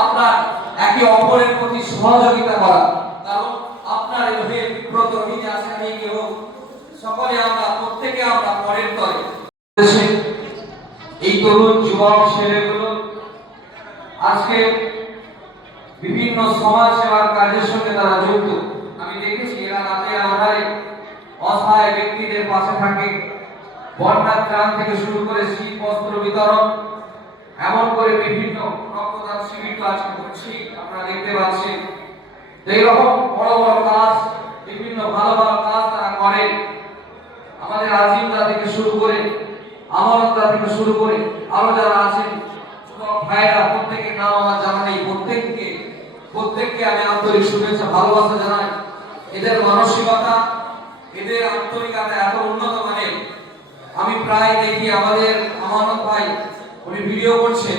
আপনার একে অপরের প্রতি সহযোগিতা করা। কারণ আপনার হয়ে বিব্রত হয়ে আছেন এই কেউ সকলে আমরা, প্রত্যেকে আমরা পরের তরে এই তরুণ যুবক ছেলেগুলো আজকে বিভিন্ন সমাজ সেবার কাজের সঙ্গে তারা যুক্ত। আমি দেখেছি এরা রাতে আধারে অসহায় ব্যক্তিদের পাশে থাকে। বন্যার ত্রাণ থেকে শুরু করে শীত বস্ত্র বিতরণ, এমন করে বিভিন্ন তো আজকে হচ্ছেই আপনারা দেখতে পাচ্ছেন। এইরকম বড় বড় কাজ, বিভিন্ন ভালো ভালো কাজ তারা করে। আমাদের আজিমদা থেকে শুরু করে আমরদা থেকে শুরু করে, আরও যারা আছেন ভাইয়েরা, প্রত্যেকের নাম আমার জানা নেই, প্রত্যেককে প্রত্যেককে আমি আন্তরিক শুভেচ্ছা, ভালোবাসা জানাই। এদের মানসিকতা, এদের আন্তরিকতা এত উন্নত মানের। আমি প্রায় দেখি আমাদের আমানত ভাই, উনি ভিডিও করছে।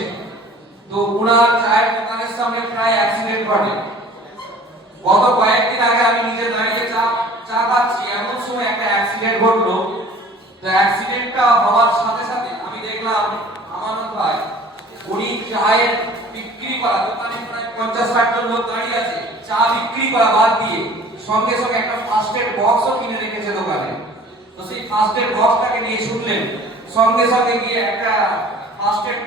তো উনার চায়ের দোকানের সামনে প্রায় অ্যাক্সিডেন্ট ঘটে। গত কয়েকদিন আগে আমি নিজে দাঁড়িয়ে চা চা খাচ্ছি। এমন সময় একটা অ্যাক্সিডেন্ট ঘটলো। তো অ্যাক্সিডেন্টটা হওয়ার সাথে সাথে আমি দেখলাম, আমানত ভাই, উনি চায়ের বিক্রি করা দোকানে প্রায় পঞ্চাশ ষাট জন লোক দাঁড়িয়ে আছে। চা বিক্রি করা বাদ দিয়ে সঙ্গে সঙ্গে একটা ফার্স্ট এড বক্সও কিনে রেখেছে দোকানে। তো সেই ফার্স্ট এড বক্সটাকে নিয়ে শুনলেন। সঙ্গে সঙ্গে গিয়ে একটা ফার্স্ট এড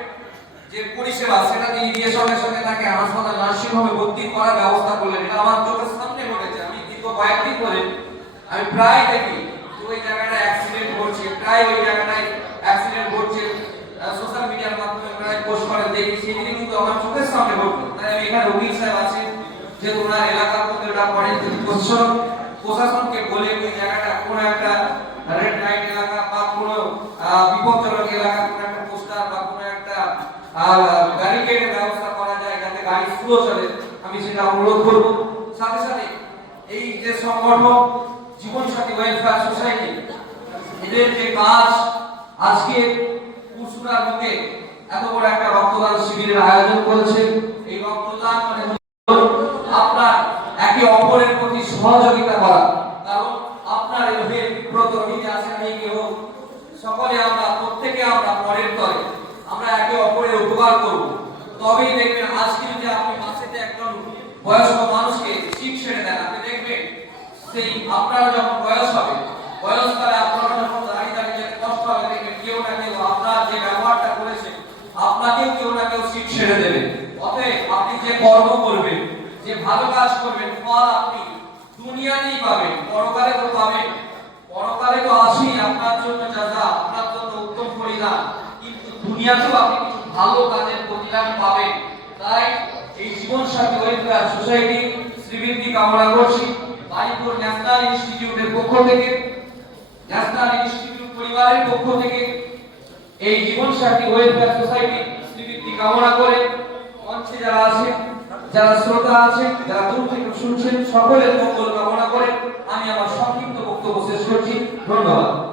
যে পরিষেবা সেটা তিনি সঙ্গে সঙ্গে তাকে হাসপাতাল নার্সিং হোমে ভর্তি করার ব্যবস্থা করলেন। এটা আমার চোখের সামনে ঘটেছে। আমি দীর্ঘ কয়েকদিন ধরে আমি প্রায় দেখি ওই জায়গাটা অ্যাক্সিডেন্ট ঘটছে। প্রায় ওই জায়গাটায় অ্যাক্সিডেন্ট ঘটছে। সোশ্যাল মিডিয়ার মাধ্যমে প্রায় পোস্ট করে দেখি। জিনিস কিন্তু আমার চোখের সামনে ঘটলো। তাই আমি এখানে উকিল সাহেব আছেন যে ওনার এলাকার মধ্যে ওটা পড়ে প্রশাসন, প্রশাসনকে বলে ওই জায়গাটা কোনো একটা রেড লাইট এলাকা বা কোনো বিপজ্জনক এলাকা কোনো একটা পোস্টার বা কোনো একটা ব্যারিকেডের ব্যবস্থা করা যায় যাতে গাড়ি স্লো চলে, আমি সেটা অনুরোধ করব। সাথে সাথে এই যে সংগঠন জীবন সাথী ওয়েলফেয়ার সোসাইটি এদের যে কাজ, আজকে পুরসুরার মুখে এত বড় একটা রক্তদান শিবিরের আয়োজন করেছে। এই রক্তদান মানে আপনার একে অপরের প্রতি সহযোগিতা করা। কারণ আপনার হয়ে বিব্রত হয়ে আছেন কেউ সকলে আমরা প্রত্যেকে আমরা পরের তরে উপকার করব। তবেই দেখবেন আজকে যদি আপনি পাশেতে একজন বয়স্ক মানুষকে সিট ছেড়ে দেন, আপনি দেখবেন সেই আপনার যখন বয়স হবে বয়সকালে আপনারা যখন দাঁড়িয়ে দাঁড়িয়ে যেতে কষ্ট হবে, দেখবেন কেউ না কেউ আপনার যে ব্যবহারটা করেছে আপনাকেও কেউ না কেউ সিট ছেড়ে দেবে। অতএব আপনি যে কর্ম করবেন, যে ভালো কাজ করবেন, ফল আপনি দুনিয়াতেই পাবেন, পরকালে তো পাবেন। পরকালে তো আসেই আপনার জন্য যা আপনার জন্য উত্তম পরিণাম কিন্তু দুনিয়াতেও আপনি ভালো কাজের প্রতিদান পাবেন। তাই এই জীবন সাথী ওয়েলফেয়ার সোসাইটি, শ্রীবৃদ্ধি কামনা করছি। বাড়িপুর ন্যাশনাল ইনস্টিটিউটের পক্ষ থেকে, ন্যাশনাল ইনস্টিটিউট পরিবারের পক্ষ থেকে এই জীবন সাথী ওয়েলফেয়ার সোসাইটি, শ্রীবৃদ্ধি কামনা করে মঞ্চে যারা আছেন, যারা শ্রোতা আছেন, যারা দূর থেকে শুনছেন, সকলের মঙ্গল কামনা করে আমি আমার সংক্ষিপ্ত বক্তব্য শেষ করছি। ধন্যবাদ।